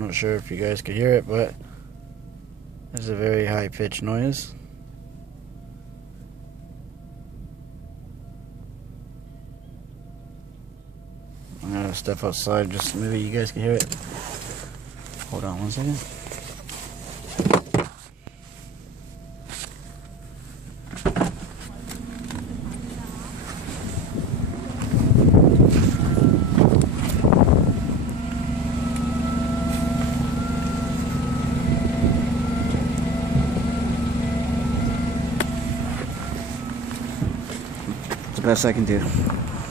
I'm not sure if you guys could hear it, but it's a very high-pitched noise. I'm gonna step outside just maybe you guys can hear it. Hold on 1 second. The best I can do.